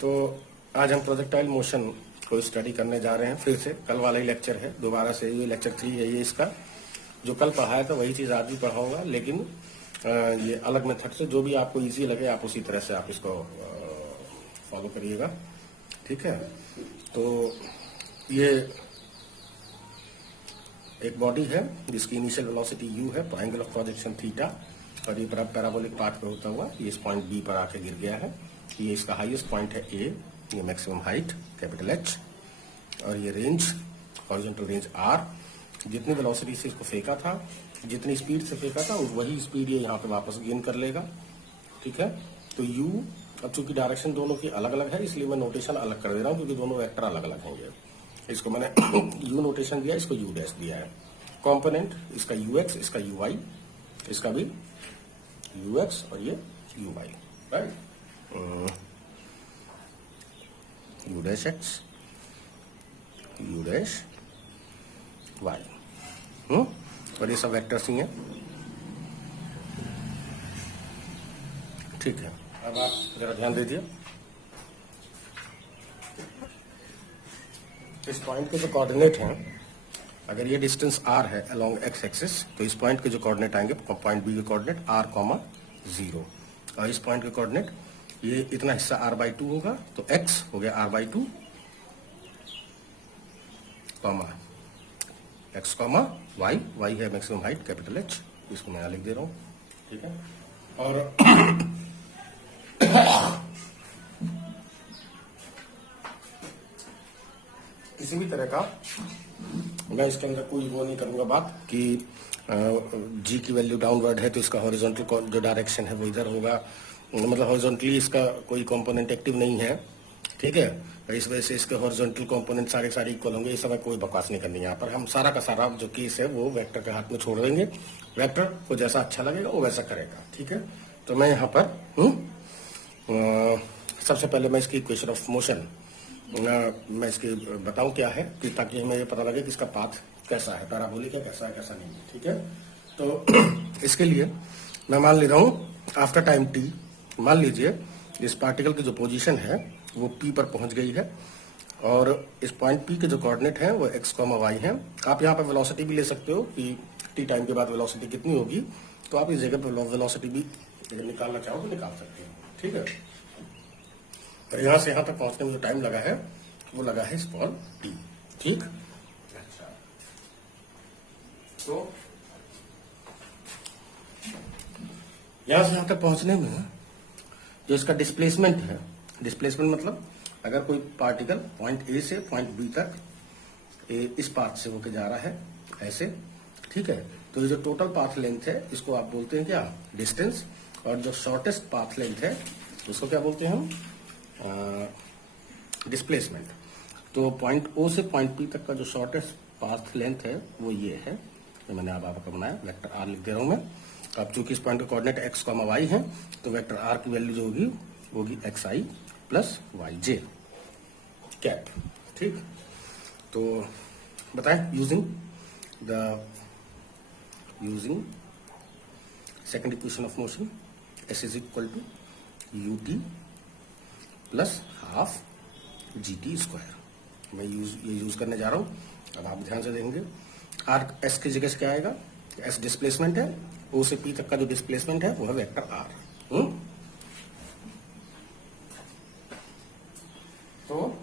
तो आज हम प्रोजेक्टाइल मोशन को स्टडी करने जा रहे हैं। फिर से कल वाला ही लेक्चर है, दोबारा से ये लेक्चर 3 है। ये इसका जो कल पढ़ाया था वही चीज़ आज भी पढ़ाऊंगा, लेकिन ये अलग मेथड से, जो भी आपको इजी लगे आप उसी तरह से आप इसको फॉलो करिएगा, ठीक है। तो ये एक बॉडी है जिसकी इनिशियल वेलोसिटी u है, तो एंगल ऑफ प्रोजेक्शन थीटा, और ये पैराबोलिक पाथ पे होता हुआ ये इस पॉइंट B पर आके गिर गया है। ये इसका हाईएस्ट पॉइंट है A, ये मैक्सिमम हाइट कैपिटल H, और ये रेंज हॉरिजॉन्टल रेंज R। जितनी वेलोसिटी से इसको फेंका था, जितनी स्पीड से फेंका था, वही स्पीड ये यहाँ पे वापस गेन कर लेगा, ठीक है। तो u, अब चूंकि डायरेक्शन दोनों की अलग अलग है इसलिए मैं नोटेशन अलग कर दे रहा हूँ, क्योंकि दोनों वेक्टर अलग अलग हैं। इसको मैंने u नोटेशन दिया, इसको u डैश दिया है। कंपोनेंट इसका ux, इसका uy, इसका भी ux और ये uy, right. u dash x, u dash y, और ये सब वेक्टर्स ही हैं, ठीक है। अब आप जरा ध्यान दीजिए, इस पॉइंट के जो कोऑर्डिनेट हैं, अगर ये डिस्टेंस r है अलोंग x एक्सिस, तो इस पॉइंट के जो कोऑर्डिनेट आएंगे पॉइंट B के कोऑर्डिनेट r, 0, और इस पॉइंट के कोऑर्डिनेट ये इतना हिस्सा r/2 होगा, तो x हो गया r/2, x, y है मैक्सिमम हाइट कैपिटल H, इसको मैं यहां लिख दे रहा हूं, ठीक है। और किसी भी तरह का मैं इसके अंदर कोई वो नहीं करूंगा बात कि g की वैल्यू डाउनवर्ड है तो इसका हॉरिजॉन्टल जो डायरेक्शन है वो इधर होगा, मतलब हॉरिजॉन्टली इसका कोई कंपोनेंट एक्टिव नहीं है, ठीक है। इस वजह से इसके हॉरिजॉन्टल कंपोनेंट सारे इक्वल होंगे। इस समय कोई बकवास नहीं करनी है यहाँ पर। हम सारा का सारा जो केस है वो वेक्टर के हाथ में छोड़ देंगे, वेक्टर को जैसा अच्छा लगेगा वो वैसा करेगा, ठीक है। तो मैं यहाँ पर सबसे पहले मैं इसकी इक्वेशन ऑफ मोशन मैं इसकी बताऊं क्या है, कि ताकि हमें ये पता लगे कि इसका पाथ कैसा है, पैराबोलिक है, कैसा है कैसा नहीं है, ठीक है। तो इसके लिए मैं मान ले रहा हूँ आफ्टर टाइम t, मान लीजिए इस पार्टिकल की जो पोजीशन है वो P पर पहुंच गई है, और इस पॉइंट P के जो कोऑर्डिनेट हैं वो x, y हैं। आप यहाँ पर वेलोसिटी भी ले सकते हो कि t टाइम के बाद वेलोसिटी कितनी होगी, तो आप इस जगह पर वेलोसिटी भी अगर निकालना चाहो तो निकाल सकते हो, ठीक है। और यहाँ से यहाँ तक पहुंचने में जो टाइम लगा है वो लगा है स्मॉल t, ठीक। अच्छा, तो यहाँ से यहाँ तक पहुंचने में जो इसका डिस्प्लेसमेंट है, डिस्प्लेसमेंट मतलब अगर कोई पार्टिकल पॉइंट A से पॉइंट B तक इस पाथ से होकर जा रहा है ऐसे, ठीक है, तो ये जो टोटल पाथ लेंथ है इसको आप बोलते हैं क्या, डिस्टेंस। और जो शॉर्टेस्ट पाथ लेंथ है उसको क्या बोलते हैं हम, डिस्प्लेसमेंट। तो पॉइंट O से पॉइंट P तक का जो शॉर्टेस्ट पाथ लेंथ है वो ये है, तो मैंने अब आपको बनाया, वेक्टर r लिख दे रहा हूं मैं। अब चूंकि इस पॉइंट का कोऑर्डिनेट x, y है, तो वेक्टर r की वैल्यू जो होगी xi प्लस yj कैप, ठीक। तो बताएं using second equation of motion, s is equal to ut plus half gt square. मैं ये यूज करने जा रहा हूं। अब आप ध्यान से देखेंगे, r s की जगह से क्या आएगा, s डिस्प्लेसमेंट है, O से P तक का जो डिस्प्लेसमेंट है वो है वेक्टर r। तो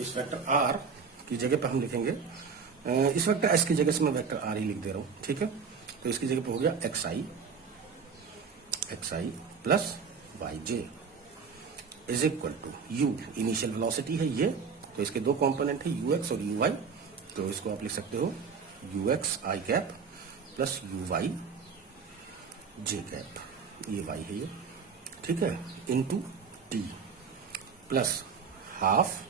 इस वेक्टर r की जगह पर हम लिखेंगे, इस वेक्टर s की जगह से मैं वेक्टर r ही लिख दे रहा हूं, ठीक है। तो इसकी जगह पर हो गया xi प्लस yj is equal to u, initial velocity है ये, तो इसके दो कंपोनेंट है ux और uy, तो इसको आप लिख सकते हो ux i cap plus uy j cap, ये y है ये, ठीक है, into t plus half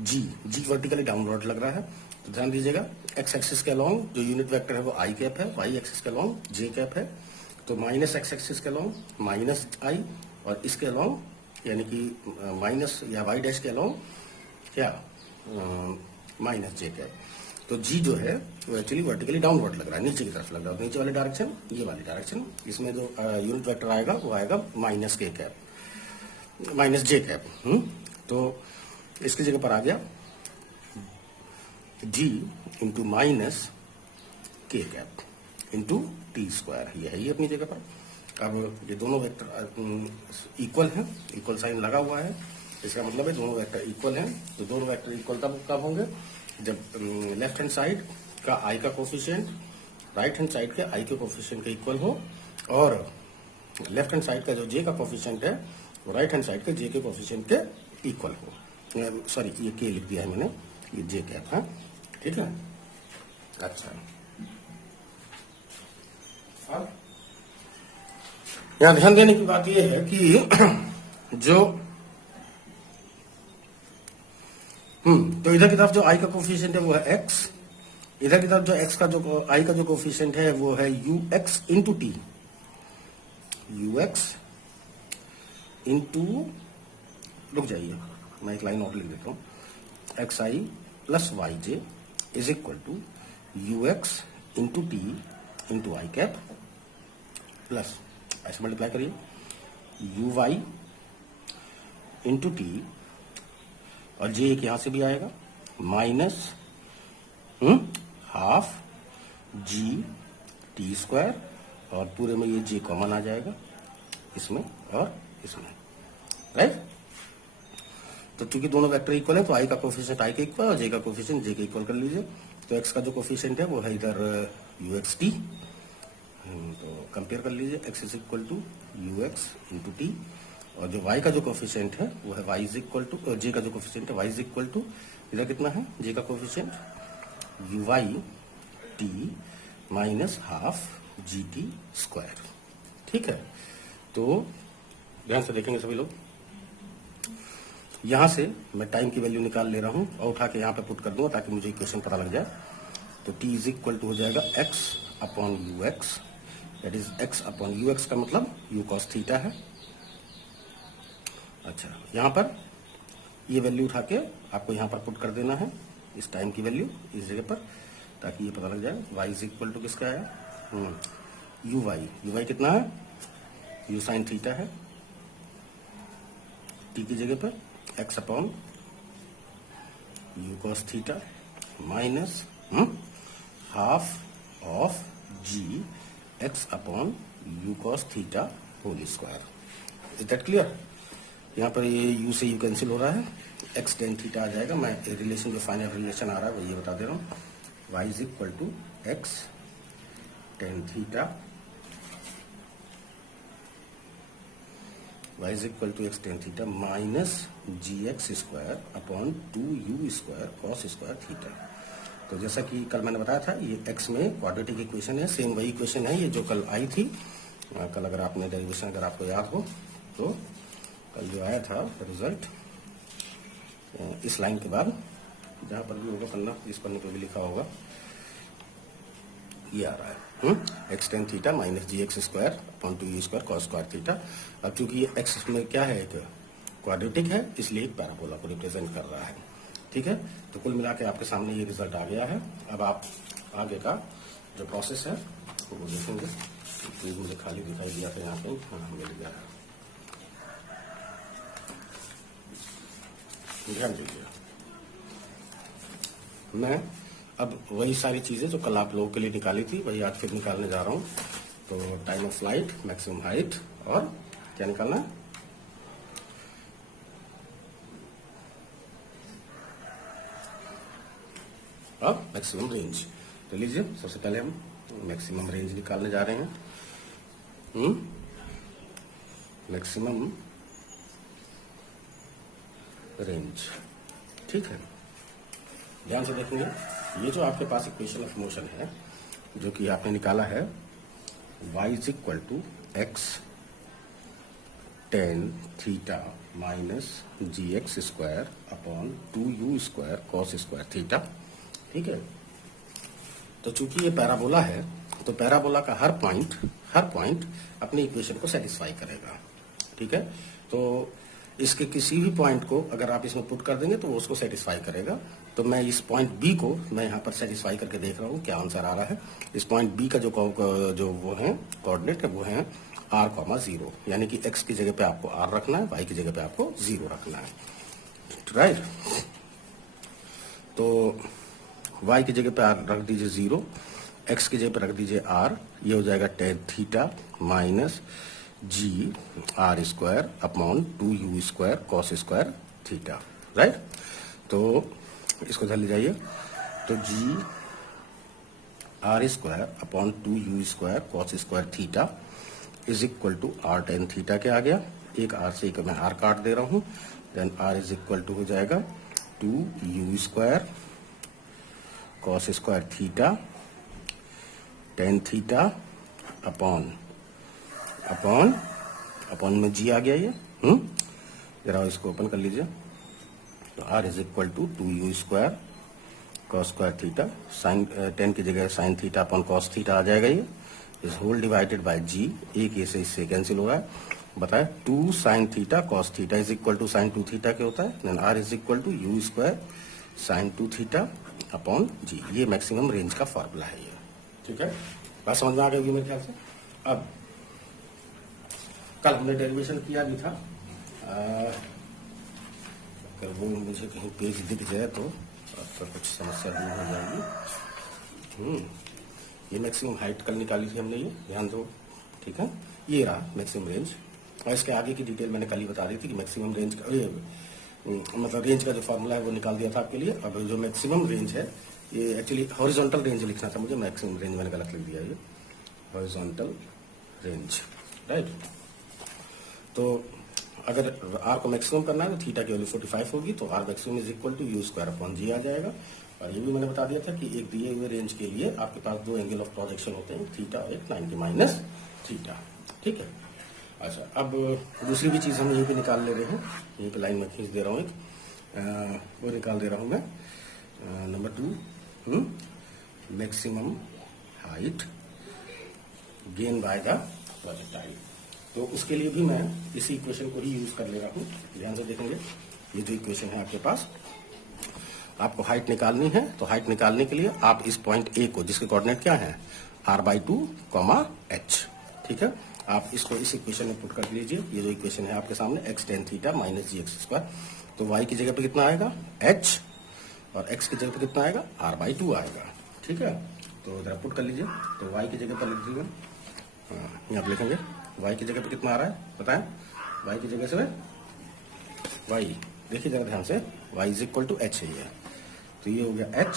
g vertically downward लग रहा है, तो ध्यान दीजिएगा x एक्सिस के अलोंग जो यूनिट वेक्टर है वो i कैप है, y एक्सिस के अलोंग j कैप है, तो माइनस x एक्सिस के अलोंग माइनस i, और इसके अलोंग यानी कि माइनस या y डैश के अलोंग क्या, माइनस j कैप। तो g जो है वो एक्चुअली वर्टिकली डाउनवर्ड लग रहा है, नीचे की तरफ लग रहा है, नीचे वाली डायरेक्शन, ये वाली डायरेक्शन, इसमें जो यूनिट वेक्टर आएगा वो आएगा माइनस k कैप। माइनस जे कैप। तो इसकी जगह पर आ गया जी इंटू माइनस के कैप इंटू टी स्क्वायर, ये है ये अपनी जगह पर। अब ये दोनों वेक्टर इक्वल हैं, इक्वल साइन लगा हुआ है, इसका मतलब है दोनों वेक्टर इक्वल हैं। तो दोनों वेक्टर इक्वल तब कब होंगे, जब लेफ्ट हैंड साइड का आई का कोफिशिएंट राइट हैंड साइड के आई के कोफिशिएंट के इक्वल हो, और लेफ्ट हैंड साइड का जो जे का कोफिशिएंट है वो राइट हैंड साइड के जे के कोफिशिएंट के इक्वल हो। सॉरी, ये के लिख दिया है मैंने, ये जे कैप है, ठीक है। अच्छा, अब यहां ध्यान देने की बात यह है कि जो तो इधर की तरफ जो आई का कोफिशिएंट है वो है एक्स, इधर की तरफ जो एक्स का जो आई का जो कोफिशिएंट है वो है U X into T, U X into, रुक जाइए मैं एक लाइन और लिख देता हूं, X I plus Y J is equal to you X into T into I cap plus, ऐसे मल्टीप्लाई करिए, यू वाई इंटू टी, और जे एक यहां से भी आएगा, minus half G T square, और पूरे में ये जे कॉमन आ जाएगा इसमें और इसमें, राइट। तो चूंकि दोनों वेक्टर इक्वल है तो आई का कोफिशिएंट आई के इक्वल और जे का कोफिशिएंट जे के इक्वल कर लीजिए। तो एक्स का जो कोफिशिएंट है वो है इधर यू एक्स टी, तो कंपेयर कर लीजिए, X is equal to you X into T, और जो y का जो कोफिशिएंट है वो है y is equal to, j का जो कोफिशिएंट है y इज इक्वल टू, इधर कितना है j का coefficient U Y T minus half G T square, ठीक है। तो ध्यान से देखेंगे सभी लोग, यहां से मैं टाइम की वैल्यू निकाल ले रहा हूं और उठा के यहां पे पुट कर दूंगा ताकि मुझे इक्वेशन पता लग जाए। तो t इज इक्वल टू हो जाएगा x upon you x, that is x upon you x का मतलब u cos थीटा है। अच्छा, यहां पर ये वैल्यू उठा के आपको यहां पर पुट कर देना है, इस टाइम की वैल्यू इस जगह पर, ताकि ये पता लग जाए y इज इक्वल टू किसका आया, यू वाई कितना है, यू साइन थीटा है, t की जगह पर x upon U cos theta minus half of G X upon U cos theta whole square. Is that clear? यहाँ पर ये u से u कैंसिल हो रहा है, x टेन थीटा आ जाएगा। मैं रिलेशन जो फाइनल रिलेशन आ रहा है वो ये बता दे रहा हूँ, y is equal to X tan theta, y is equal to X tan theta minus G X square upon two U square cos square theta. तो जैसा कि कल मैंने बताया था, ये x में क्वाड्रेटिक इक्वेशन है, सेम वही इक्वेशन है ये जो कल आई थी। कल अगर आपने डेरिवेशन अगर आपको याद हो तो कल जो आया था रिजल्ट इस लाइन के बाद, जहां पर भी होगा पन्ना, इस पन्ने पे भी लिखा होगा, ये आ रहा है X tan theta minus G X square upon two U square cos square theta. अब चूंकि ये एक्स में क्या है, एक क्वाड्रेटिक है, इसलिए एक पैराबोला को रिप्रेजेंट कर रहा है, ठीक है। तो कुल मिला के आपके सामने ये रिजल्ट आ गया है। अब आप आगे का जो प्रोसेस है वो देखेंगे। तो मुझे खाली दिखाई दिया था यहाँ पे, हाँ मिल गया है, ध्यान दीजिए। मैं अब वही सारी चीजें जो कल आप लोगों के लिए निकाली थी वही आज फिर निकालने जा रहा हूं। तो time of flight, maximum height, और क्या निकालना है, और मैक्सिमम रेंज। तो लीजिए, सबसे पहले हम मैक्सिमम रेंज निकालने जा रहे हैं। मैक्सिमम रेंज, ठीक है। ध्यान से देखेंगे, ये जो आपके पास इक्वेशन ऑफ मोशन है जो कि आपने निकाला है, y is equal to X tan theta minus G X square upon two U square cos square theta, ठीक है। तो चूंकि ये पैराबोला है तो पैराबोला का हर पॉइंट अपनी इक्वेशन को सेटिस्फाई करेगा, ठीक है। तो इसके किसी भी पॉइंट को अगर आप इसमें पुट कर देंगे तो वो उसको सेटिस्फाई करेगा। तो तो मैं इस पॉइंट बी को मैं यहाँ पर सेटिस्फाई करके देख रहा हूँ क्या आंसर आ रहा है। इस पॉइंट बी का जो वो है कोऑर्डिनेट है वो है r,0, यानी कि x की जगह पे आपको r रखना है, y की जगह पे आपको 0 रखना है, राइट। तो y की जगह पे r रख दीजिए 0, x की जगह पे रख दीजिए r, ये हो जाएगा tan theta minus g r² अपॉन 2u² cos² थीटा, राइट। तो इसको इधर ले जाइए, तो g r² अपॉन 2u² cos² theta is equal to r tan theta के आ गया, एक r से एक मैं r काट दे रहा हूं, then r is equal to हो जाएगा 2u² cos² थीटा tan थीटा अपॉन में g आ गया ये, जरा इसको ओपन कर लीजिए। तो r is equal to 2u² cos² theta, sine tan की जगह sine theta upon cos theta आ जाएगा, ये is whole divided by g, एक ये से इससे कैंसिल हो रहा है, बताए 2 sine theta cos theta is equal to sine 2 theta के होता है, then r is equal to u² sine 2 theta upon g, ये मैक्सिमम रेंज का फॉर्मूला है ये, ठीक है। बात समझ में आ गई मेरे ख्याल से। अब कल हमने डेरिवेशन किया भी था, अगर वो मुझे कहीं पेज दिख जाए तो कुछ समस्या दूर हो जाएगी। ये मैक्सिमम हाइट कल निकाली थी हमने, ये ध्यान दो, ठीक है। ये रहा मैक्सिमम रेंज, और इसके आगे की डिटेल मैंने कल ही बता दी थी कि मैक्सिमम रेंज का मतलब रेंज का जो फॉर्मूला है वो निकाल दिया था आपके लिए। अब जो मैक्सिमम रेंज है ये एक्चुअली हॉरिजॉन्टल रेंज लिखना था मुझे, मैक्सिमम रेंज मैंने गलत लिख दिया, ये हॉरिजॉन्टल रेंज, राइट। तो अगर r को मैक्सिमम करना है तो थीटा की वैल्यू 45 होगी, तो r maximum is equal to u² upon g आ जाएगा। और ये भी मैंने बता दिया था कि एक दिए हुए रेंज के लिए आपके पास दो एंगल ऑफ प्रोजेक्शन होते हैं, थीटा और एक 90 माइनस थीटा, ठीक है। अच्छा, अब दूसरी भी चीज हम यहीं पे निकाल ले रहे हैं, यहीं पे लाइन में खींच दे रहा हूँ एक, वो निकाल दे रहा हूँ मैं, number 2, maximum height gain by the projectile. तो उसके लिए भी मैं इसी इक्वेशन को ही यूज कर ले रहा हूँ, ध्यान से देखेंगे। ये जो इक्वेशन है आपके पास, आपको हाइट निकालनी है, तो हाइट निकालने के लिए आप इस पॉइंट ए को, जिसके कोऑर्डिनेट क्या है r/2, h, ठीक है, आप इसको इस इक्वेशन में पुट कर लीजिए। ये जो इक्वेशन है आपके सामने, x tan theta minus gx², तो y की जगह पे कितना आएगा h, और x की जगह पे कितना आएगा r/2 आएगा, ठीक है। तो जरा पुट कर लीजिए, तो y की जगह पर लिख दीजिए, यहाँ पे लिखेंगे y की जगह पे कितना आ रहा है बताएं, y की जगह से y, देखिए जरा ध्यान से, y is equal to h है ये, तो ये हो गया h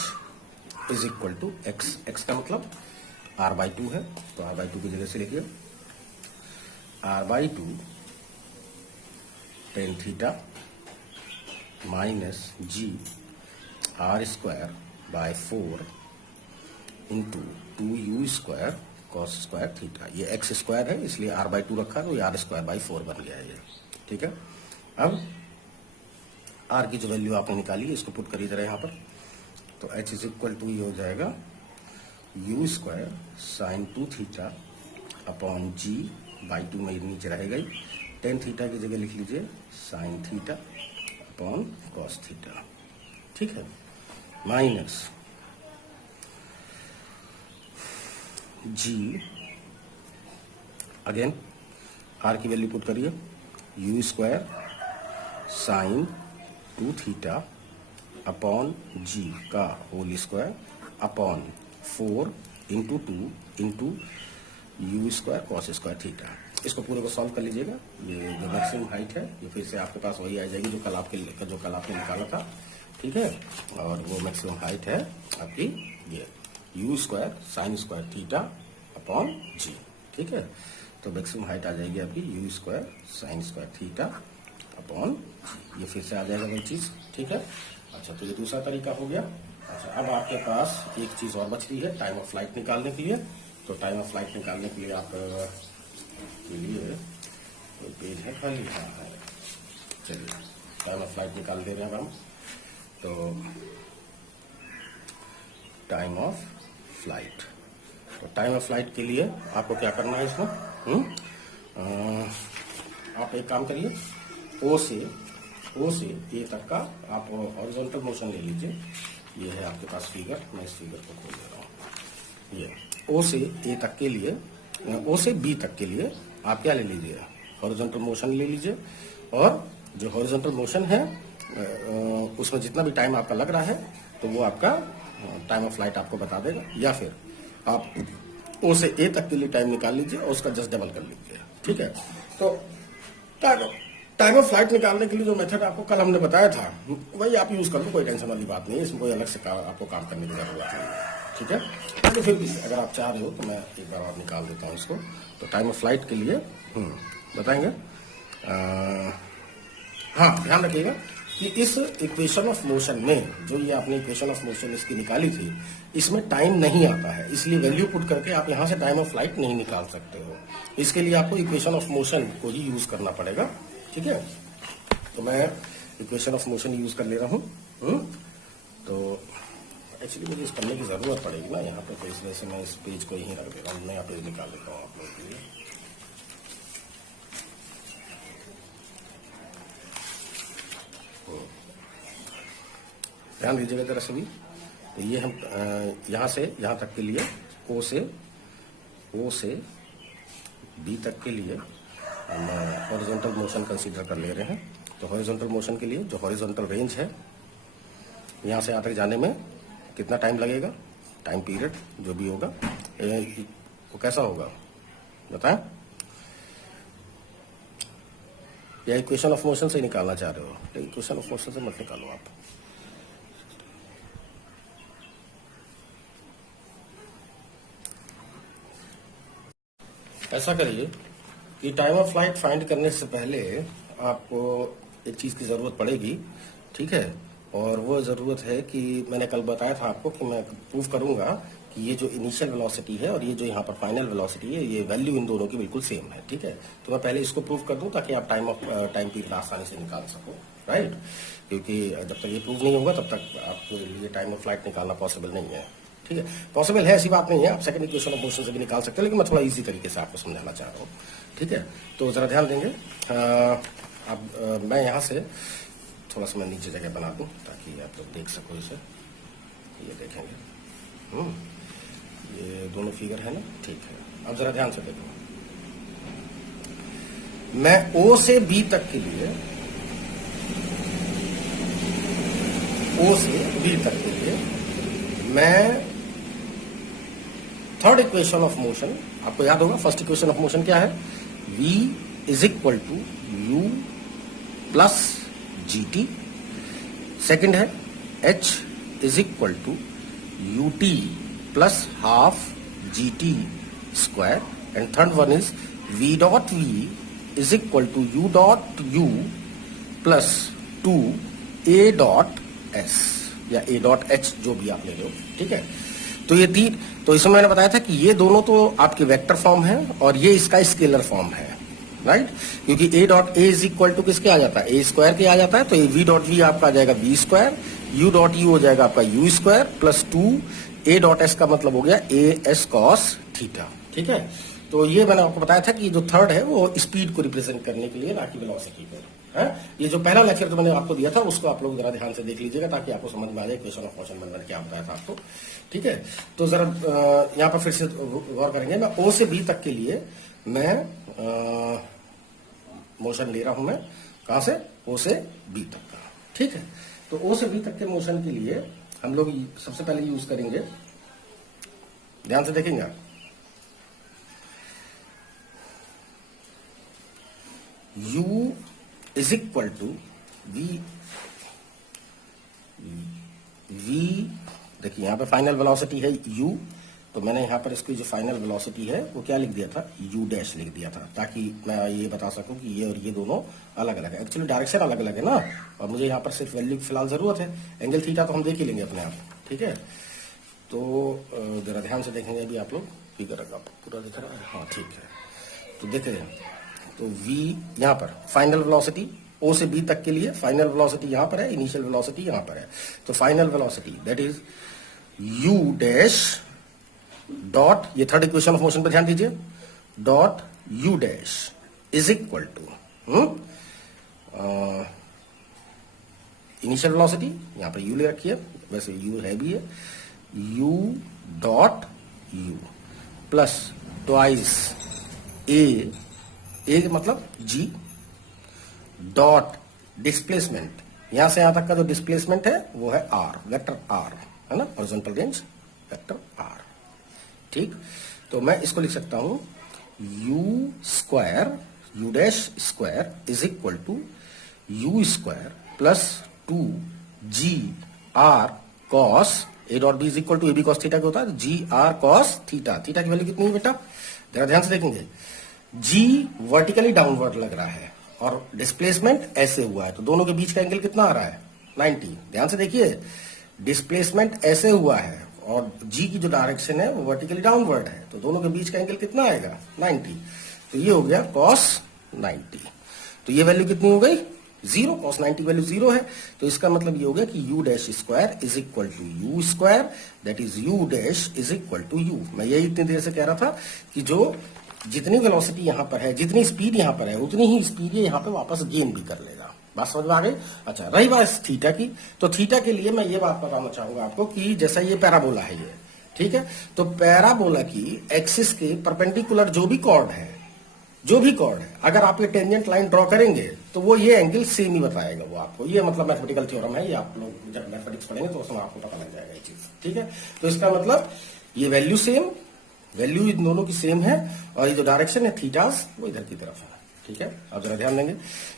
is equal to x, x का मतलब r/2 है, तो r/2 की जगह से लिखिए r/2 tan theta minus g r² by 4 into 2u² cos² theta, ये x² है इसलिए r/2 रखा है, तो ये r² बाई 4 बन गया है ये, ठीक है। अब r की जो वैल्यू आपने निकाली है इसको पुट करिए जरा यहाँ पर, तो h इज इक्वल टू ये हो जाएगा u² sine 2 theta upon g by 2 में नीचे रहेगा ही, tan थीटा की जगह लिख लीजिए sine theta upon cos theta, ठीक है, माइनस g, अगेन r की वैल्यू पुट करिए, u² sine 2 theta upon g का whole square upon 4 into 2 into u² cos² theta. इसको पूरे को सॉल्व कर लीजिएगा, ये जो मैक्सिमम हाइट है ये फिर से आपके पास वही आ जाएगी जो कल आपने निकाला था, ठीक है। और वो मैक्सिमम हाइट है आपकी ये u² sin² theta upon g, ठीक है। तो मैक्सिमम हाइट आ जाएगी आपकी u² sin² theta upon g, ये फिर से आ जाएगा वही चीज, ठीक है। अच्छा, तो ये दूसरा तरीका हो गया। अच्छा, अब आपके पास एक चीज और बच रही है टाइम ऑफ फ्लाइट निकालने के लिए। तो टाइम ऑफ फ्लाइट निकालने के लिए आप के लिए कोई पेज है खाली, हाँ है, चलिए टाइम ऑफ फ्लाइट निकाल दे रहे हैं हम। तो टाइम ऑफ फ्लाइट, तो टाइम ऑफ फ्लाइट के लिए आपको क्या करना है इसमें, आप एक काम करिए, ओ से ए तक का आप हॉरिजॉन्टल मोशन ले लीजिए, ये है आपके पास फिगर, मैं इस फिगर को खोल दे रहा हूँ। ये ओ से ए तक के लिए, ओ से बी तक के लिए आप क्या ले लीजिए, हॉरिजॉन्टल मोशन ले लीजिए, और जो हॉरिजॉन्टल मोशन है उसमें जितना भी टाइम आपका लग रहा है तो वो आपका टाइम ऑफ फ्लाइट आपको बता देगा। या फिर आप ओ से ए तक के लिए टाइम निकाल लीजिए और उसका जस्ट डबल कर लीजिए, ठीक है। तो टाइम ऑफ फ्लाइट निकालने के लिए जो मेथड आपको कल हमने बताया था वही आप यूज कर लो, कोई टेंशन वाली बात नहीं है, इसमें कोई अलग से आपको काम करने की जरूरत नहीं है, ठीक है। तो फिर भी अगर आप चाह रहे हो तो मैं एक बार और निकाल देता हूँ इसको। तो टाइम ऑफ फ्लाइट के लिए बताएंगे, हाँ ध्यान रखिएगा कि इस इक्वेशन ऑफ मोशन में, जो ये आपने इक्वेशन ऑफ मोशन इसकी निकाली थी, इसमें टाइम नहीं आता है, इसलिए वैल्यू पुट करके आप यहां से टाइम ऑफ फ्लाइट नहीं निकाल सकते हो। इसके लिए आपको इक्वेशन ऑफ मोशन को ही यूज करना पड़ेगा, ठीक है। तो मैं इक्वेशन ऑफ मोशन यूज कर ले रहा हूं। तो एक्चुअली मुझे इस पन्ने की जरूरत पड़ेगी ना यहाँ पे, तो इस वजह से मैं इस पेज को यहीं रख दे रहा हूँ, मैं यहाँ पेज निकाल लेता हूँ आप लोगों के लिए। ध्यान दीजिएगा जरा सभी। तो ये हम यहाँ से यहाँ तक के लिए ओ से बी तक के लिए हम हॉरिजॉन्टल मोशन कंसीडर कर ले रहे हैं। तो हॉरिजॉन्टल मोशन के लिए जो हॉरिजॉन्टल रेंज है, यहाँ से यहाँ तक जाने में कितना टाइम लगेगा, टाइम पीरियड जो भी होगा वो कैसा होगा बताएं, या इक्वेशन ऑफ मोशन से निकालना चाह रहे हो? लेकिन इक्वेशन ऑफ मोशन से मत निकालो आप, ऐसा करिए कि टाइम ऑफ फ्लाइट फाइंड करने से पहले आपको एक चीज की जरूरत पड़ेगी, ठीक है। और वो जरूरत है कि मैंने कल बताया था आपको कि मैं प्रूव करूंगा कि ये जो इनिशियल वेलोसिटी है और ये जो यहाँ पर फाइनल वेलोसिटी है, ये वैल्यू इन दोनों की बिल्कुल सेम है, ठीक है। तो मैं पहले इसको प्रूव कर दूं ताकि आप टाइम पीरियड आसानी से निकाल सको, राइट। क्योंकि जब तक ये प्रूव नहीं होगा तब तक आपको ये टाइम ऑफ फ्लाइट निकालना पॉसिबल नहीं है, ठीक है। पॉसिबल है ऐसी बात नहीं है, आप सेकंड इक्वेशन ऑफ मोशन से भी निकाल सकते हैं, लेकिन मैं थोड़ा इजी तरीके से आपको समझाना चाह रहा हूँ, ठीक है। तो जरा ध्यान देंगे। अब मैं यहाँ से थोड़ा सा मैं नीचे जगह बना दूं ताकि आप लोग देख सको इसे। ये देखेंगे, ये दोनों फिगर है ना, ठीक है। अब जरा ध्यान से देखो, मैं ओ से बी तक के लिए, ओ से बी तक के लिए मैं थर्ड इक्वेशन ऑफ मोशन, आपको याद होगा फर्स्ट इक्वेशन ऑफ मोशन क्या है, v is equal to U plus G T. Second है h is equal to U T plus half G T square. And third one is v dot v is equal to U dot u plus 2 a dot s या a dot h, जो भी आप ले लो, ठीक है। तो ये तीन, तो इसमें मैंने बताया था कि ये दोनों तो आपके वेक्टर फॉर्म है और ये इसका स्केलर फॉर्म है, राइट। क्योंकि a dot A is equal to किसके आ जाता है, ए स्क्वायर के आ जाता है। तो ये v डॉट v आपका आ जाएगा v square, u dot u हो जाएगा आपका u square plus 2 a dot s का मतलब हो गया a s cos थीटा, ठीक है। तो ये मैंने आपको बताया था कि जो थर्ड है वो स्पीड को रिप्रेजेंट करने के लिए, ना कि वेलोसिटी को, है। ये जो पहला लेक्चर जो मैंने आपको दिया था उसको आप लोग जरा ध्यान से देख लीजिएगा ताकि आपको समझ में आ जाए इक्वेशन ऑफ मोशन मैंने क्या बताया था आपको, ठीक है। तो जरा यहाँ पर फिर से गौर करेंगे। मैं ओ से बी तक के लिए मैं मोशन ले रहा हूं, मैं कहां से, ओ से बी तक का, ठीक है। तो ओ से बी तक के मोशन के लिए हम लोग सबसे पहले यूज करेंगे, ध्यान से देखेंगे आप, u is equal to v, देखिए यहां पे फाइनल वेलोसिटी है u, तो मैंने यहां पर इसकी जो फाइनल वेलोसिटी है वो क्या लिख दिया था, u डैश लिख दिया था, ताकि मैं ये बता सकूं कि ये और ये दोनों अलग अलग है। एक्चुअली डायरेक्शन अलग अलग है ना, और मुझे यहाँ पर सिर्फ वैल्यू की फिलहाल जरूरत है, एंगल थीटा तो हम देख ही लेंगे अपने आप, ठीक है। तो जरा ध्यान से देखेंगे अभी आप लोग, फिगर पूरा दिख रहा है, हाँ ठीक है। तो देख रहे हैं, तो v यहां पर फाइनल वेलोसिटी o से b तक के लिए फाइनल वेलोसिटी यहां पर है, इनिशियल वेलोसिटी यहां पर है। तो final velocity that is u dash dot, ये थर्ड इक्वेशन ऑफ मोशन पर ध्यान दीजिए, dot u dash is equal to initial velocity यहां पर u ले रखी है, वैसे u है भी है, u dot u plus twice a मतलब g डॉट डिस्प्लेसमेंट, यहां से यहां तक का जो डिस्प्लेसमेंट है वो है r, वेक्टर r है ना, हॉरिजॉन्टल रेंज वेक्टर r। ठीक, तो मैं इसको लिख सकता हूं u square u dash square is equal to u square plus 2g r cos a dot b is equal to A B cos theta क्या होता है, g r cos थीटा। थीटा की वैल्यू कितनी है बेटा, जरा ध्यान से देखेंगे, g वर्टिकली डाउनवर्ड लग रहा है और डिस्प्लेसमेंट ऐसे हुआ है, तो दोनों के बीच का एंगल कितना आ रहा है 90। ध्यान से देखिए, डिस्प्लेसमेंट ऐसे हुआ है और g की जो डायरेक्शन है वो वर्टिकली डाउनवर्ड है, तो दोनों के बीच का एंगल कितना आएगा 90। तो ये हो गया cos 90। तो ये वैल्यू कितनी हो गई 0, cos 90 वैल्यू 0 है, तो इसका मतलब ये हो गया कि u dash square is equal to U square, that is u dash is equal to u। मैं यही इतनी देर से कह रहा था कि जो जितनी वेलोसिटी यहां पर है, जितनी स्पीड यहां पर है, उतनी ही स्पीड ये यहां पे वापस गेन भी कर लेगा। बात समझ में आ गई। अच्छा, रही बात थीटा की, तो थीटा के लिए मैं ये बात बताना चाहूंगा आपको कि जैसा ये पैराबोला है ये, ठीक है, तो पैराबोला की एक्सिस के परपेंडिकुलर जो भी कॉर्ड है, अगर आप ये टेंजेंट लाइन ड्रॉ करेंगे तो वो ये एंगल सेम ही बताएगा वो आपको। ये मतलब मैथमेटिकल थ्योरम है, ये आप लोग जब मैथमेटिक्स पढ़ेंगे तो उसमें आपको पता लग जाएगा ये चीज। ठीक है, तो इसका मतलब ये वैल्यू सेम, वैल्यू इन दोनों की सेम है और ये जो डायरेक्शन है थीटास वो इधर की तरफ है। ठीक है, आप जरा ध्यान देंगे,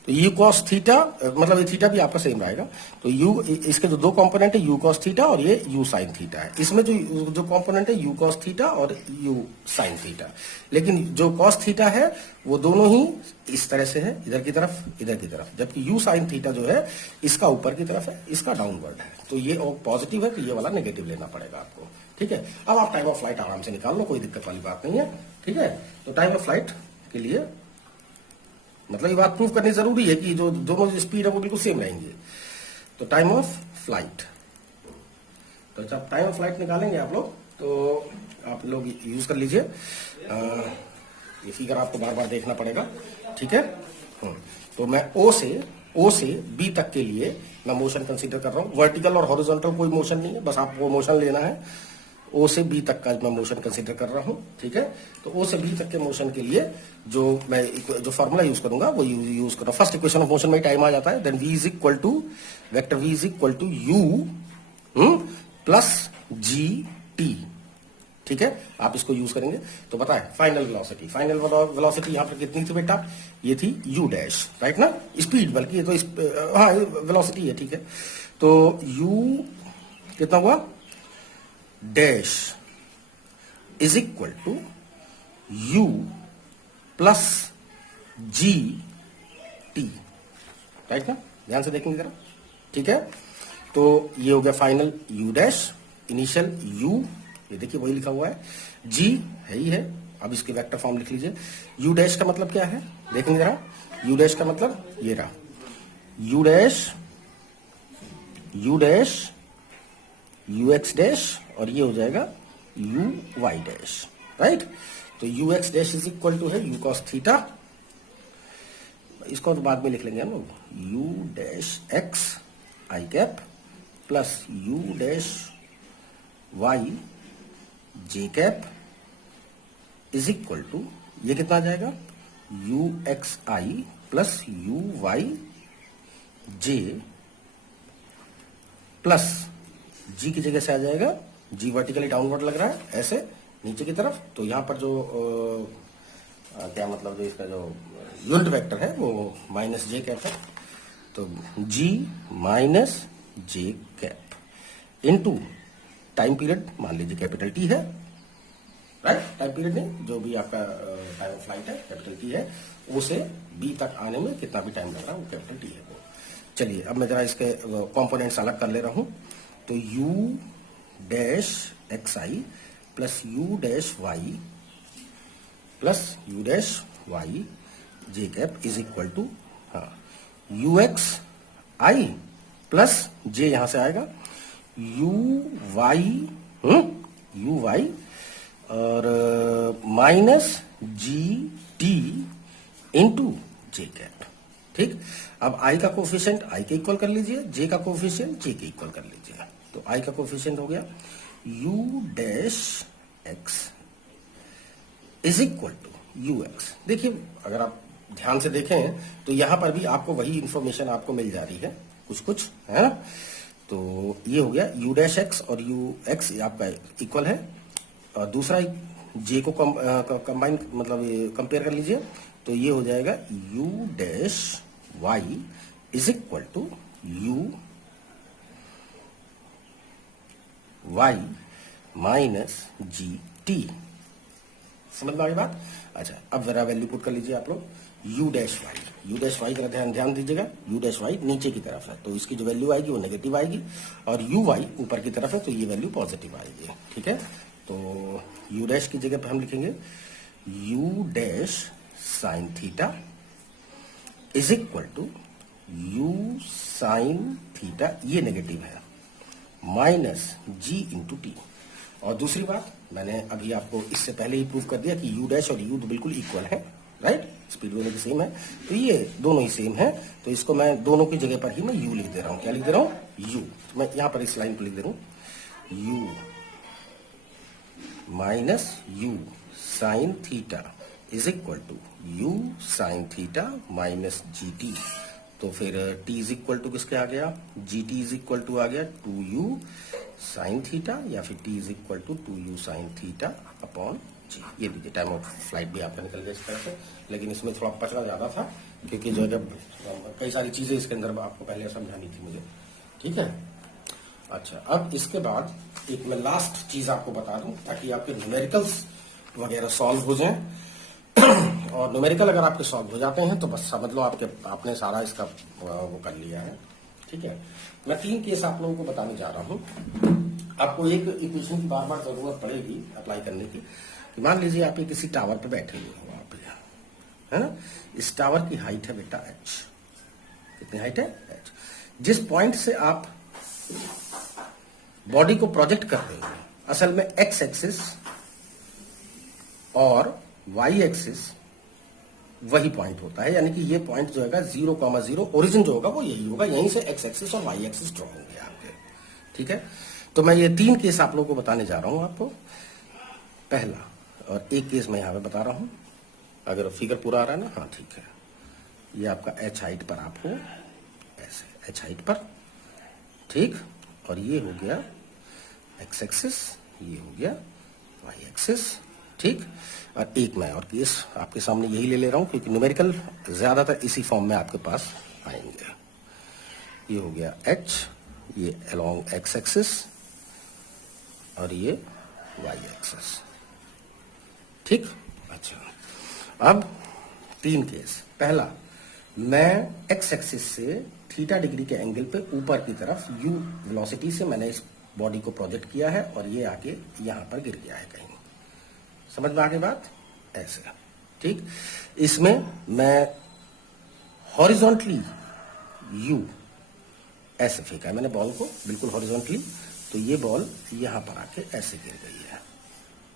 तो u cos थीटा मतलब ये थीटा भी आपका सेम रहेगा। तो u, इसके जो दो कंपोनेंट है u cos थीटा और ये u sin थीटा है। इसमें जो कंपोनेंट है u cos थीटा और u sin थीटा, लेकिन जो cos थीटा है वो दोनों ही इस तरह से है, इधर की तरफ इधर की तरफ, जबकि u sin थीटा जो है इसका ऊपर की तरफ है, इसका डाउनवर्ड है। तो ये पॉजिटिव है तो ये वाला नेगेटिव लेना पड़ेगा आपको। ठीक है, अब आप टाइम ऑफ फ्लाइट आराम से निकाल लो, कोई दिक्कत वाली बात नहीं है। ठीक है, तो टाइम ऑफ फ्लाइट के लिए मतलब ये बात प्रूव करनी जरूरी है कि जो दोनों जो स्पीड है वो बिल्कुल सेम रहेंगे। तो टाइम ऑफ फ्लाइट, तो जब टाइम ऑफ फ्लाइट निकालेंगे आप लोग तो आप लोग यूज कर लीजिए, ये फिगर आपको बार बार देखना पड़ेगा। ठीक है, तो मैं ओ से बी तक के लिए मैं मोशन कंसीडर कर रहा हूं, वर्टिकल और हॉरिजॉन्टल कोई मोशन नहीं है, बस आपको मोशन लेना है। ओ से बी तक का मैं मोशन कंसीडर कर रहा हूं। ठीक है, तो ओ से बी तक के मोशन के लिए जो फॉर्मूला यूज करूंगा वो यूज कर रहा हूं। फर्स्ट इक्वेशन ऑफ मोशन में टाइम आ जाता है, then v is equal to vector v is equal to u plus G T. ठीक है, आप इसको यूज करेंगे तो बताएं फाइनल वेलोसिटी यहां पर कितनी थी बेटा, ये थी u डैश, राइट ना, स्पीड बल्कि ये तो हाँ वेलोसिटी है। ठीक है, तो u कितना हुआ dash is equal to u plus G T, right ना, ध्यान से देखेंगे जरा। ठीक है, तो ये हो गया final u dash, initial u, ये देखिए वही लिखा हुआ है, g है ही है। अब इसके वेक्टर फॉर्म लिख लीजिए। u डैश का मतलब क्या है देखेंगे जरा, u डैश का मतलब ये रहा, u डैश ux डैश और ये हो जाएगा uy डैश, राइट। तो ux dash is equal to है u cos थीटा, इसको तो बाद में लिख लेंगे हम लोग, u dash x i cap plus u dash y j cap is equal to ये कितना आ जाएगा u x i plus u y j plus g की जगह से आ जाएगा, g वर्टिकली डाउनवर्ड लग रहा है ऐसे नीचे की तरफ, तो यहां पर जो क्या मतलब जो इसका जो यूनिट वेक्टर है वो माइनस जे कैप है, तो g माइनस जे कैप इनटू टाइम पीरियड मान लीजिए कैपिटल टी है, राइट, टाइम पीरियड नहीं जो भी आपका टाइम ऑफ फ्लाइट है कैपिटल टी है, उसे बी तक आने में कितना भी टाइम लग रहा है वो कैपिटल टी है वो। चलिए अब मैं जरा इसके कंपोनेंट्स अलग कर ले रहा हूं, तो u dash x I plus u dash y plus u dash y j cap is equal to u x I plus j यहां से आएगा u वाई और minus g t into j cap, ठीक। अब आई का कोफिशिएंट आई के equal कर लीजिए, जे का कोफिशिएंट जे के इक्वल कर लीजिए। तो आई का कोफिशिएंट हो गया u dash x is equal to you x. देखिए अगर आप ध्यान से देखें तो यहां पर भी आपको वही इंफॉर्मेशन आपको मिल जा रही है, कुछ कुछ है ना। तो ये हो गया यू डैश एक्स और यू एक्स आपका इक्वल है, और दूसरा जे को कंबाइन मतलब कंपेयर कर लीजिए, तो ये हो जाएगा u dash y is equal to u y minus g t. समझ में आ गई बात। अच्छा अब जरा वैल्यू पुट कर लीजिए आप लोग, यू डैश वाई का ध्यान दीजिएगा, यू डैश वाई नीचे की तरफ है तो इसकी जो वैल्यू आएगी वो नेगेटिव आएगी, और यू वाई ऊपर की तरफ है तो ये वैल्यू पॉजिटिव आएगी। ठीक है, तो यू डैश की जगह पर हम लिखेंगे u dash sine theta is equal to u sine theta, ये नेगेटिव है, माइनस जी इंटू टी। और दूसरी बात मैंने अभी आपको इससे पहले ही प्रूव कर दिया कि यू डैश और यू तो बिल्कुल इक्वल है, राइट, स्पीड वेलोसिटी सेम है, तो ये दोनों ही सेम है, तो इसको मैं दोनों की जगह पर ही मैं यू लिख दे रहा हूं। क्या लिख दे रहा हूं? यू। तो मैं यहां पर इस लाइन को लिख दे रहा हूं u minus u sine theta is equal to u sine theta minus g t. तो फिर t इज इक्वल टू किसके आ गया? G t is equal to आ गया 2u साइन थीटा, या फिर t is equal to 2u sine theta upon g. ये लीजिए, टाइम ऑफ फ्लाइट भी आपका निकल गया इस तरह से, लेकिन इसमें थोड़ा पचड़ा ज्यादा था क्योंकि जो जब कई सारी चीजें इसके अंदर आपको पहले समझानी थी मुझे। ठीक है, अच्छा अब इसके बाद एक मैं लास्ट चीज आपको बता दूं ताकि आपके न्यूमेरिकल्स वगैरह सॉल्व हो जाएं। और न्यूमेरिकल अगर आपके सॉल्व हो जाते हैं तो बस समझ लो आपने सारा इसका वो कर लिया है। ठीक है, मैं 3 केस आप लोगों को बताने जा रहा हूं। आपको एक इक्वेशन की बार बार जरूरत पड़ेगी अप्लाई करने की। मान लीजिए आप ये किसी टावर पे बैठे हुए हो, आप है ना, इस टावर की हाइट है बेटा h। कितनी हाइट है? h। जिस पॉइंट से आप बॉडी को प्रोजेक्ट कर रहे हो, असल में x एक्सिस और y एक्सिस वही पॉइंट होता है, यानी कि ये पॉइंट जो है 0,0 ओरिजिन जो होगा वो यही होगा, यहीं से x एक्सिस और y एक्सिस ड्रॉ होंगे आपके। ठीक है, तो मैं ये 3 केस आप लोगों को बताने जा रहा हूं आपको। पहला, और एक केस मैं यहां पे बता रहा हूं, अगर फिगर पूरा आ रहा है ना, हाँ ठीक है, ये आपका h हाइट पर आपको ऐसे h हाइट पर, ठीक, और ये हो गया x एक्सिस, ये हो गया y एक्सिस। ठीक, और एक मैं और केस आपके सामने यही ले रहा हूं क्योंकि न्यूमेरिकल ज्यादातर इसी फॉर्म में आपके पास आएंगे। ये हो गया h, ये अलोंग x एक्सिस और ये y एक्सिस। ठीक, अच्छा अब 3 केस। पहला, मैं x एक्सिस से थीटा डिग्री के एंगल पे ऊपर की तरफ u वेलोसिटी से मैंने इस बॉडी को प्रोजेक्ट किया है और ये आके यहां पर गिर गया है कहीं। समझ में आ गई बात? ऐसे। ठीक, इसमें मैं हॉरिजॉन्टली u ऐसे फेंका है मैंने बॉल को, बिल्कुल हॉरिजॉन्टली, तो ये बॉल यहां पर आके ऐसे गिर गई है।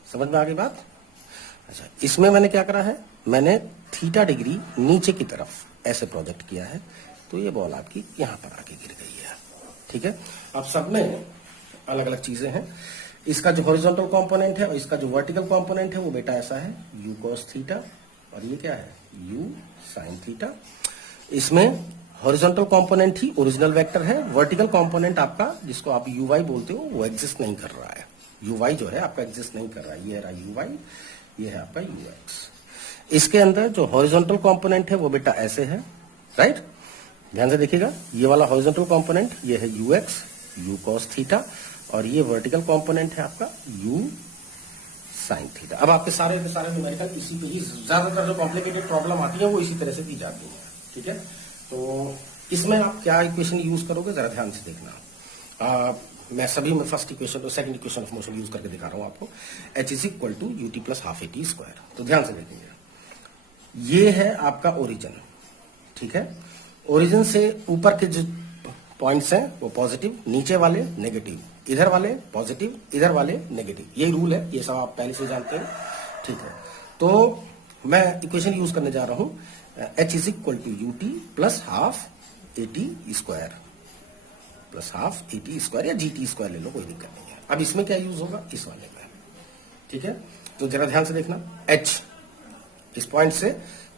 समझ में आ गई बात? अच्छा, इसमें मैंने क्या करा है, मैंने थीटा डिग्री नीचे की तरफ ऐसे प्रोजेक्ट किया है, तो ये बॉल आपकी यहां पर आके गिर गई है। ठीक है, अब सब में अलग अलग चीजें हैं। इसका जो हॉरिजॉन्टल कंपोनेंट है और इसका जो वर्टिकल कंपोनेंट है वो बेटा ऐसा है u cos थीटा, और ये क्या है u sin थीटा। इसमें हॉरिजॉन्टल कंपोनेंट ही ओरिजिनल वेक्टर है, वर्टिकल कंपोनेंट आपका जिसको आप uy बोलते हो वो एग्जिस्ट नहीं कर रहा है। uy जो है आपका एग्जिस्ट नहीं कर रहा है, ये रहा uy, ये है आपका ux। इसके अंदर जो हॉरिजॉन्टल कंपोनेंट है वो बेटा ऐसे है, राइट, ध्यान से देखिएगा, ये वाला हॉरिजॉन्टल कंपोनेंट ये है ux, u cos थीटा, और ये वर्टिकल कंपोनेंट है आपका u sin थीटा। अब आपके सारे के सारे न्यूमेरिकल इसी पे ही, ज्यादातर जो कॉम्प्लिकेटेड प्रॉब्लम आती है वो इसी तरह से की जाती है। ठीक है, तो इसमें आप क्या इक्वेशन यूज करोगे जरा ध्यान से देखना। मैं सभी में फर्स्ट इक्वेशन और second equation of motion use करके दिखा रहा हूं आपको। h is equal to U T plus half a t square. तो ध्यान से देखेंगे, ये है आपका ओरिजिन। ठीक है, ओरिजिन से ऊपर के जो पॉइंट्स हैं वो पॉजिटिव, नीचे वाले नेगेटिव, इधर वाले पॉजिटिव, इधर वाले नेगेटिव, यही रूल है, ये सब आप पहले से जानते हो। ठीक है, तो मैं इक्वेशन यूज करने जा रहा हूं h is equal to U T plus half a t square plus half a t square या जी टी स्क्वायर ले लो, कोई दिक्कत नहीं है। अब इसमें क्या यूज होगा, इस वाले में, ठीक है। तो जरा ध्यान से देखना, एच इस पॉइंट से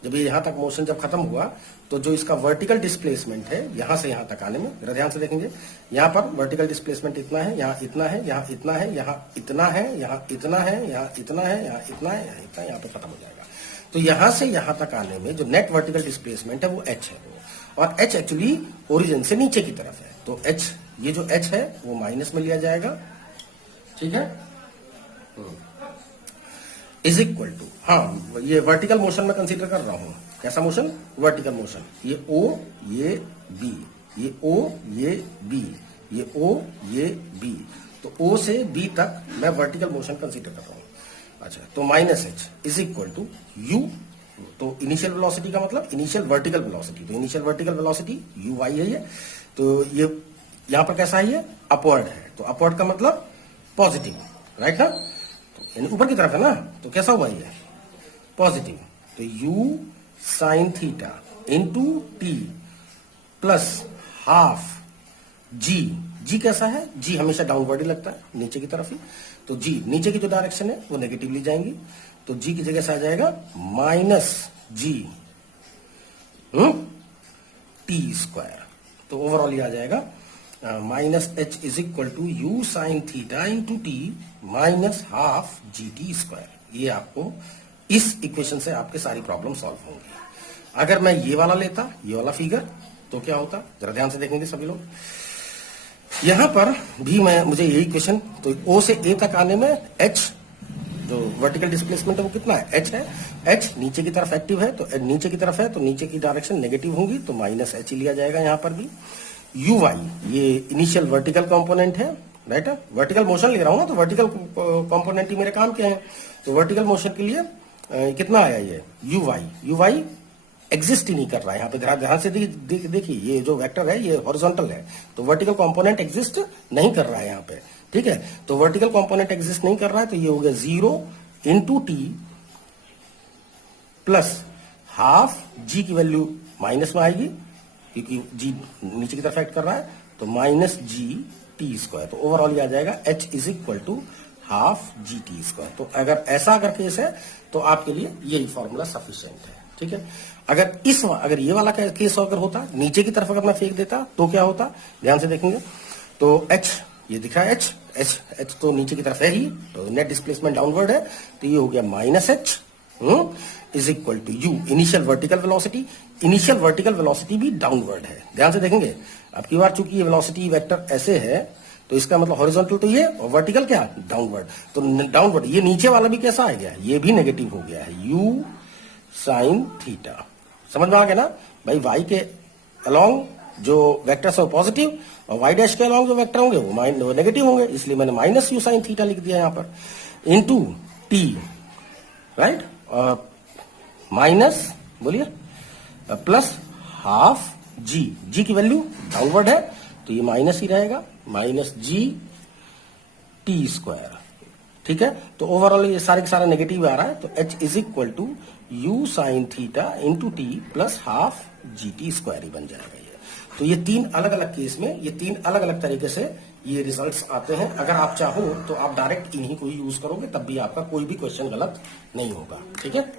जब ये यहां तक मोशन जब खत्म हुआ तो जो इसका वर्टिकल डिस्प्लेसमेंट है यहां से यहां तक आने में, जरा ध्यान से देखेंगे, यहां पर वर्टिकल डिस्प्लेसमेंट इतना है, यहां इतना है, यहां इतना है, यहां इतना है, यहां इतना है, यहां इतना है, यहां इतना है, यहां इतना, यहां पे खत्म हो जाएगा। तो यहां से यहां तक आने में जो नेट वर्टिकल डिस्प्लेसमेंट है वो एच है, और एच एक्चुअली ओरिजिन से नीचे की तरफ है। तो एच, ये जो एच है वो माइनस में लिया जाएगा, ठीक है, इज इक्वल टू, हाँ ये वर्टिकल मोशन में कंसीडर कर रहा हूं, कैसा मोशन, वर्टिकल मोशन, ये ओ ये बी, ये ओ ये बी, ये ओ ये बी, तो ओ से बी तक मैं वर्टिकल मोशन कंसीडर कर रहा हूं। अच्छा, तो minus h is equal to u, तो इनिशियल वेलोसिटी का मतलब इनिशियल वर्टिकल वेलोसिटी, तो initial vertical velocity u y है ये, तो ये यहां पर कैसा है, ये अपवर्ड है, तो अपवर्ड का मतलब पॉजिटिव, राइट ना, यानी ऊपर की तरफ है ना, तो कैसा हुआ ये पॉजिटिव, तो u sine theta into t plus half g, g कैसा है, जी हमेशा डाउनवर्ड ही लगता है, नीचे की तरफ ही, तो जी नीचे की जो डायरेक्शन है वो नेगेटिवली जाएंगी, तो जी की जगह से आ जाएगा माइनस जी टी स्क्वायर, तो ओवरऑल ये आ जाएगा minus h is equal to u sine theta into t minus half G T square. ये आपको इस इक्वेशन से आपके सारी प्रॉब्लम सॉल्व होंगी। अगर मैं ये वाला लेता, ये वाला फिगर, तो क्या होता, जरा ध्यान से देखेंगे सभी लोग, यहां पर भी मुझे यही इक्वेशन, तो ओ से ए तक आने में एच जो वर्टिकल डिस्प्लेसमेंट है वो कितना है, एच है, एच नीचे की तरफ एक्टिव है, तो नीचे की तरफ है तो नीचे की डायरेक्शन नेगेटिव होगी, तो माइनस एच लिया जाएगा यहां पर भी। यू वाई ये इनिशियल वर्टिकल कंपोनेंट है, राइट, वर्टिकल मोशन ले रहा हूं ना, तो वर्टिकल कंपोनेंट ही मेरे काम के हैं, तो वर्टिकल मोशन के लिए कितना आया ये यू वाई एग्जिस्ट ही नहीं कर रहा है यहाँ पे, ध्यान से देखिए, ये जो वेक्टर है ये हॉरिजॉन्टल है, तो वर्टिकल कंपोनेंट एग्जिस्ट नहीं कर रहा है यहाँ पे, ठीक है, तो वर्टिकल कंपोनेंट एग्जिस्ट नहीं कर रहा है, तो ये हो गया 0 इंटू टी प्लस हाफ जी की वैल्यू माइनस में आएगी क्योंकि जी नीचे की तरफ एक्ट कर रहा है, तो माइनस जी टी स्क्वायर, तो ओवरऑल ये आ जाएगा h is equal to half G T square. तो अगर केस है तो आपके लिए यही फॉर्मूला सफिशिएंट है, ठीक है। अगर ये वाला केस अगर होता, नीचे की तरफ अगर मैं फेंक देता तो क्या होता, ध्यान से देखेंगे, तो एच ये दिखा है, एच तो नीचे की तरफ है ही, तो नेट डिस्प्लेसमेंट डाउनवर्ड है, तो ये हो गया minus h is equal to u initial vertical velocity, initial vertical velocity भी डाउनवर्ड है, ध्यान से देखेंगे, अब की बार चूंकि ये वेलोसिटी वेक्टर ऐसे है, तो इसका मतलब हॉरिजॉन्टल तो ये और वर्टिकल क्या, डाउनवर्ड, तो डाउनवर्ड ये नीचे वाला भी कैसा आ गया, ये भी नेगेटिव हो गया है, यू साइन थीटा, समझ में आ गया ना भाई, वाई के अलोंग जो वेक्टर्स है पॉजिटिव और वाई डैश के अलोंग जो वेक्टर होंगे वो नेगेटिव होंगे, इसलिए मैंने माइनस यू साइन थीटा लिख दिया यहां पर, इनटू टी, राइट, माइनस बोलिए प्लस हाफ जी की वैल्यू डाउनवर्ड है तो ये माइनस ही रहेगा, माइनस जी टी स्क्वायर, ठीक है। तो ओवरऑल ये सारे के सारा नेगेटिव आ रहा है, तो h is equal to u sine theta into t plus half G T square ही बन जाएगा ये। तो ये तीन अलग अलग केस में ये तीन अलग अलग तरीके से ये रिजल्ट्स आते हैं। अगर आप चाहो तो आप डायरेक्ट इन्हीं को ही यूज करोगे, तब भी आपका कोई भी क्वेश्चन गलत नहीं होगा, ठीक है।